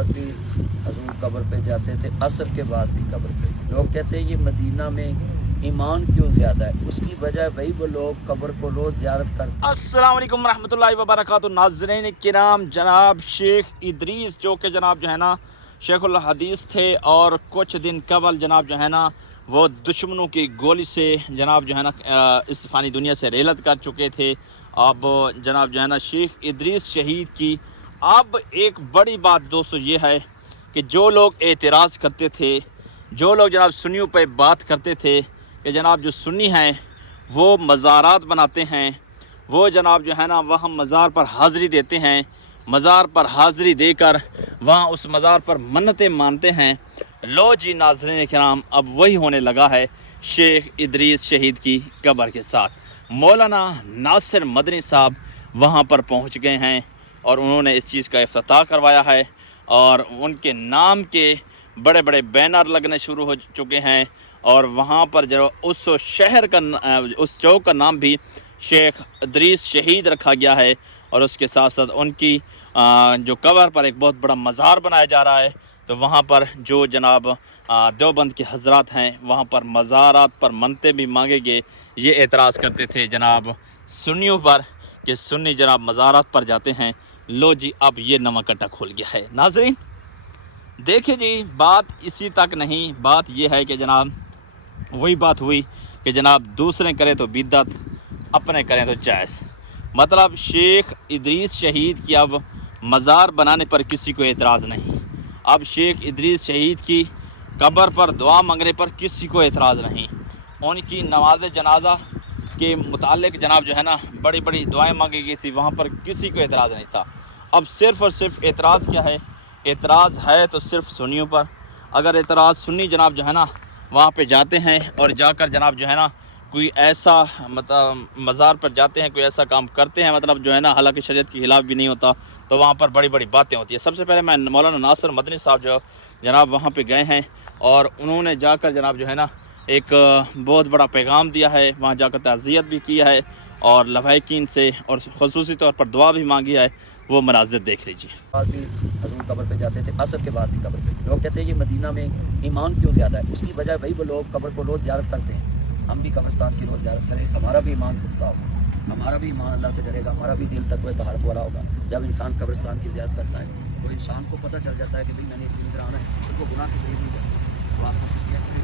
بعد بھی حضور قبر پہ جاتے تھے، عصر کے بعد بھی قبر پہ۔ لوگ کہتے ہیں یہ مدینہ میں ایمان کیوں زیادہ ہے، اس کی وجہ وہی وہ لوگ قبر کو روز زیارت کرتے ہیں۔ السلام علیکم ورحمۃ اللہ وبرکاتہ۔ ناظرین کرام، جناب شیخ ادریس جو کہ جناب جو ہے نا شیخ الحدیث تھے، اور کچھ دن قبل جناب جو ہے نا وہ دشمنوں کی گولی سے جناب جو ہے نا اس فانی دنیا سے رحلت کر چکے تھے۔ اب جناب جو ہے نا شیخ ادریس شہید کی اب ایک بڑی بات دوستو یہ ہے کہ جو لوگ اعتراض کرتے تھے، جو لوگ جناب سنیوں پہ بات کرتے تھے کہ جناب جو سنی ہیں وہ مزارات بناتے ہیں، وہ جناب جو ہے نا وہاں مزار پر حاضری دیتے ہیں، مزار پر حاضری دے کر وہاں اس مزار پر منتیں مانتے ہیں۔ لو جی ناظرین کرام، اب وہی ہونے لگا ہے شیخ ادریس شہید کی قبر کے ساتھ۔ مولانا ناصر مدنی صاحب وہاں پر پہنچ گئے ہیں اور انہوں نے اس چیز کا افتتاح کروایا ہے، اور ان کے نام کے بڑے بڑے بینر لگنے شروع ہو چکے ہیں، اور وہاں پر جو اس شہر کا اس چوک کا نام بھی شیخ ادریس شہید رکھا گیا ہے، اور اس کے ساتھ ساتھ ان کی جو قبر پر ایک بہت بڑا مزار بنایا جا رہا ہے۔ تو وہاں پر جو جناب دیوبند کے حضرات ہیں وہاں پر مزارات پر منتیں بھی مانگے گئے، یہ اعتراض کرتے تھے جناب سنیوں پر کہ سنی جناب مزارات پر جاتے ہیں۔ لو جی اب یہ نواں کٹا کھول گیا ہے۔ ناظرین دیکھیں جی، بات اسی تک نہیں، بات یہ ہے کہ جناب وہی بات ہوئی کہ جناب دوسرے کریں تو بدعت، اپنے کریں تو جائز۔ مطلب شیخ ادریس شہید کی اب مزار بنانے پر کسی کو اعتراض نہیں، اب شیخ ادریس شہید کی قبر پر دعا مانگنے پر کسی کو اعتراض نہیں، ان کی نماز جنازہ کے متعلق جناب جو ہے نا بڑی بڑی دعائیں مانگی گئی تھی، وہاں پر کسی کو اعتراض نہیں تھا۔ اب صرف اور صرف اعتراض کیا ہے؟ اعتراض ہے تو صرف سنیوں پر۔ اگر اعتراض سنی جناب جو ہے نا وہاں پہ جاتے ہیں اور جا کر جناب جو ہے نا کوئی ایسا مزار پر جاتے ہیں، کوئی ایسا کام کرتے ہیں مطلب جو ہے نا حالانکہ شریعت کے خلاف بھی نہیں ہوتا، تو وہاں پر بڑی بڑی باتیں ہوتی ہیں۔ سب سے پہلے میں مولانا ناصر مدنی صاحب جو جناب وہاں پہ گئے ہیں، اور انہوں نے جا کر جناب جو ہے نا ایک بہت بڑا پیغام دیا ہے، وہاں جا کر تعزیت بھی کیا ہے، اور لبیکین سے اور خصوصی طور پر دعا بھی مانگی ہے۔ وہ مناظر دیکھ لیجیے۔ بعد بھی حضور قبر پہ جاتے تھے، عصر کے بعد بھی قبر پہ۔ لوگ کہتے ہیں یہ مدینہ میں ایمان کیوں زیادہ ہے، اس کی وجہ وہی وہ لوگ قبر کو روز زیارت کرتے ہیں۔ ہم بھی قبرستان کی روز زیارت کریں، ہمارا بھی ایمان پختہ ہوگا، ہمارا بھی ایمان اللہ سے ڈرے گا، ہمارا بھی دل تقوی طہارت والا ہوگا۔ جب انسان قبرستان کی زیارت کرتا ہے تو انسان کو پتہ چل جاتا ہے کہ بھئی میں نے اتنی ادھر آنا ہے، اس کو گناہ کے قریب نہیں جاتا۔ تو آپ کوشش کیا کریں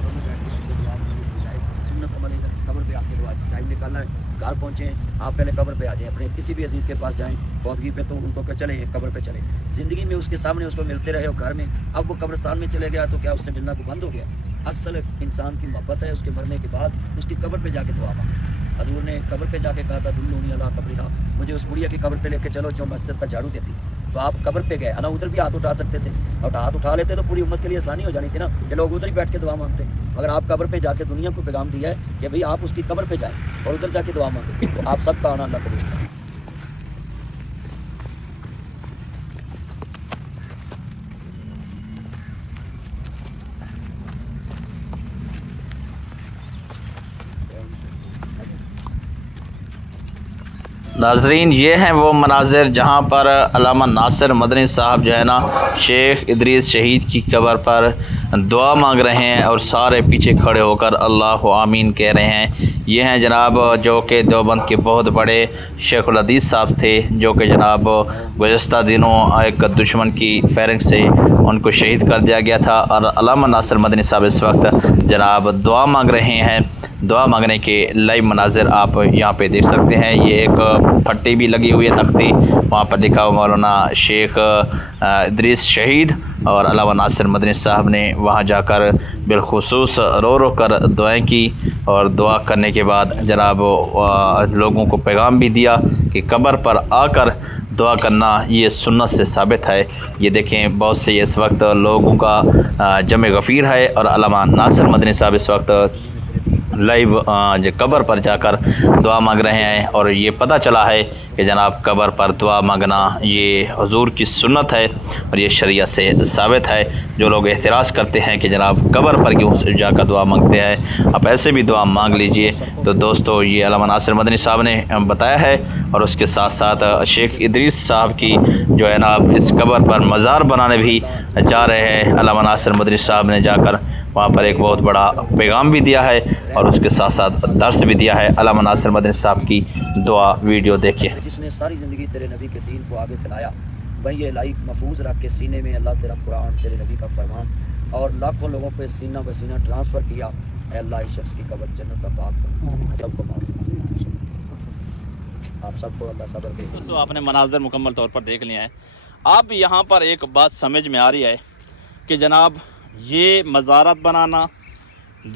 قبر میں بیٹھ کے اس سے دعا مانگنے کی بجائے سنت عمل ہے، قبر پہ آ کے دعا ٹائم نکالنا ہے، گھر پہنچیں آپ پہلے قبر پہ آ جائیں، اپنے کسی بھی عزیز کے پاس جائیں فوتگی پہ تو ان کو کہ چلیں قبر پہ چلیں۔ زندگی میں اس کے سامنے اس کو ملتے رہے ہو گھر میں، اب وہ قبرستان میں چلے گیا تو کیا اس سے ملنا کو بند ہو گیا؟ اصل انسان کی محبت ہے اس کے مرنے کے بعد اس کی قبر پہ جا کے دعا مانگے۔ حضور نے قبر پہ جا کے کہا تھا دلونی اللہ قبرہا، مجھے اس بڑھیا کی قبر پہ لے کے چلو جو مسجد کا جھاڑو دیتی۔ تو آپ قبر پہ گئے نا، ادھر بھی ہاتھ اٹھا سکتے تھے، اور ہاتھ اٹھا لیتے تو پوری امت کے لیے آسانی ہو جانی تھی نا کہ لوگ ادھر ہی بیٹھ کے دعا مانگتے۔ اگر آپ قبر پہ جا کے دنیا کو پیغام دیا ہے کہ بھئی آپ اس کی قبر پہ جائیں اور ادھر جا کے دعا مانگیں، تو آپ سب کا آنا اللہ قبول کرے۔ ناظرین یہ ہیں وہ مناظر جہاں پر علامہ ناصر مدنی صاحب جو ہے نا شیخ ادریس شہید کی قبر پر دعا مانگ رہے ہیں، اور سارے پیچھے کھڑے ہو کر اللہ آمین کہہ رہے ہیں۔ یہ ہیں جناب جو کہ دیوبند کے بہت بڑے شیخ الحدیث صاحب تھے، جو کہ جناب گزشتہ دنوں ایک دشمن کی فائرنگ سے ان کو شہید کر دیا گیا تھا، اور علامہ ناصر مدنی صاحب اس وقت جناب دعا مانگ رہے ہیں۔ دعا مانگنے کے لائیو مناظر آپ یہاں پہ دیکھ سکتے ہیں۔ یہ ایک پھٹی بھی لگی ہوئی ہے تختی، وہاں پر لکھا ہوا مولانا شیخ ادریس شہید، اور علامہ ناصر مدنی صاحب نے وہاں جا کر بالخصوص رو رو کر دعائیں کی، اور دعا کرنے کے بعد جناب لوگوں کو پیغام بھی دیا کہ قبر پر آ کر دعا کرنا یہ سنت سے ثابت ہے۔ یہ دیکھیں بہت سے اس وقت لوگوں کا جمع غفیر ہے، اور علامہ ناصر مدنی صاحب اس وقت لائیو قبر پر جا کر دعا مانگ رہے ہیں، اور یہ پتہ چلا ہے کہ جناب قبر پر دعا مانگنا یہ حضور کی سنت ہے اور یہ شریعت سے ثابت ہے۔ جو لوگ اعتراض کرتے ہیں کہ جناب قبر پر کیوں جا کر دعا مانگتے ہیں، آپ ایسے بھی دعا مانگ لیجئے۔ تو دوستو یہ علامہ ناصر مدنی صاحب نے بتایا ہے، اور اس کے ساتھ ساتھ شیخ ادریس صاحب کی جو ہے نا اس قبر پر مزار بنانے بھی جا رہے ہیں۔ علامہ ناصر مدنی صاحب نے جا کر وہاں پر ایک بہت بڑا پیغام بھی دیا ہے اور اس کے ساتھ ساتھ درس بھی دیا ہے۔ علامہ ناصر مدنی صاحب کی دعا ویڈیو دیکھیے۔ جس نے ساری زندگی تیرے نبی کے دین کو آگے پھیلایا، وہی الہی محفوظ رکھ کے سینے میں اللہ تیرا قرآن، تیرے نبی کا فرمان اور لاکھوں لوگوں پہ سینہ بہ سینہ ٹرانسفر کیا۔ اے اللہ اس شخص کی قبر جنت کا باغ کر، سب کو معاف کر۔ آپ سب کو اللہ صبر دے۔ دوستو آپ نے مناظر مکمل طور پر دیکھ لیا ہے۔ اب یہاں پر ایک بات سمجھ میں آ رہی ہے کہ جناب یہ مزارات بنانا،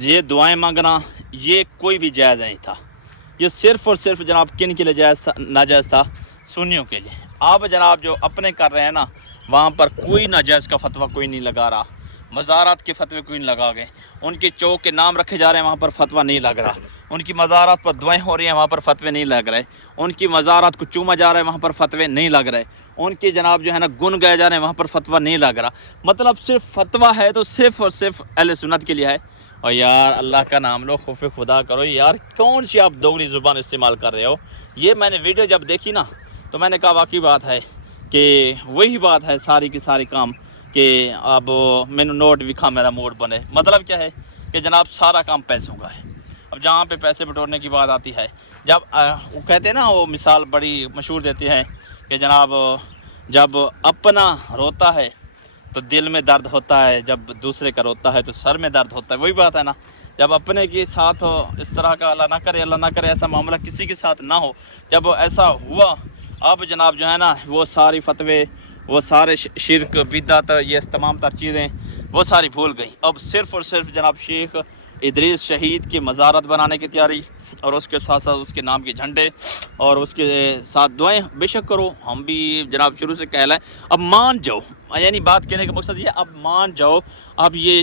یہ دعائیں مانگنا، یہ کوئی بھی جائز نہیں تھا۔ یہ صرف اور صرف جناب کن کے لیے جائز تھا؟ ناجائز تھا سنیوں کے لیے۔ آپ جناب جو اپنے کر رہے ہیں نا، وہاں پر کوئی ناجائز کا فتویٰ کوئی نہیں لگا رہا، مزارات کے فتوے کوئی نہیں لگا گئے، ان کے چوک کے نام رکھے جا رہے ہیں وہاں پر فتویٰ نہیں لگ رہا، ان کی مزارات پر دعائیں ہو رہی ہیں وہاں پر فتوے نہیں لگ رہے، ان کی مزارات کو چوما جا رہا ہے وہاں پر فتوے نہیں لگ رہے، ان کی جناب جو ہے نا گن گائے جا رہے ہیں وہاں پر فتویٰ نہیں لگ رہا۔ مطلب صرف فتویٰ ہے تو صرف اور صرف اہل سنت کے لیے ہے۔ اور یار اللہ کا نام لو، خوف خدا کرو، یار کون سی آپ دوگلی زبان استعمال کر رہے ہو؟ یہ میں نے ویڈیو جب دیکھی نا تو میں نے کہا واقعی بات ہے کہ وہی بات ہے ساری کی ساری کام کہ اب میں نے نوٹ وکھا میرا موڈ بنے۔ مطلب کیا ہے کہ جناب سارا کام پیسوں کا ہے۔ اب جہاں پہ پیسے بٹورنے کی بات آتی ہے، جب وہ کہتے ہیں نا، وہ مثال بڑی مشہور دیتی ہے کہ جناب جب اپنا روتا ہے تو دل میں درد ہوتا ہے، جب دوسرے کا روتا ہے تو سر میں درد ہوتا ہے۔ وہی بات ہے نا، جب اپنے کے ساتھ اس طرح کا اللہ نہ کرے ایسا معاملہ کسی کے ساتھ نہ ہو، جب ایسا ہوا اب جناب جو ہے نا وہ ساری فتوے، وہ سارے شرک بدعت، یہ تمام تر چیزیں وہ ساری بھول گئی۔ اب صرف اور صرف جناب شیخ ادریس شہید کی مزارت بنانے کی تیاری اور اس کے ساتھ ساتھ اس کے نام کے جھنڈے اور اس کے ساتھ دعائیں بے شک کرو۔ ہم بھی جناب شروع سے کہلائیں اب مان جاؤ، یعنی بات کہنے کا مقصد یہ اب مان جاؤ، اب یہ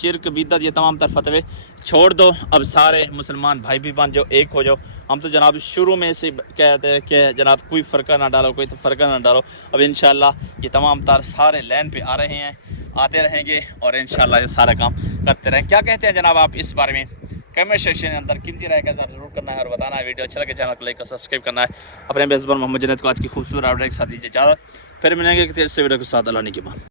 شرک بدعت یہ تمام تر فتوے چھوڑ دو، اب سارے مسلمان بھائی بھی بن جاؤ، ایک ہو جاؤ۔ ہم تو جناب شروع میں سے کہتے ہیں کہ جناب کوئی فرقہ نہ ڈالو، کوئی تو فرقہ نہ ڈالو۔ اب انشاءاللہ یہ تمام تر سارے لین پہ آ رہے ہیں، آتے رہیں گے اور انشاءاللہ یہ سارا کام کرتے رہیں۔ کیا کہتے ہیں جناب آپ اس بارے میں؟ کمنٹ سیکشن کے اندر قیمتی رائے کا اظہار ضرور کرنا ہے اور بتانا ہے۔ ویڈیو اچھا لگے چینل کو لائک اور سبسکرائب کرنا ہے۔ اپنے بیزبان محمد جنید کو آج کی خوبصورت اپڈیٹ کے ساتھ دیجیے اجازت، پھر ملیں گے کسی ویڈیو کے ساتھ۔ اللہ نے کے بعد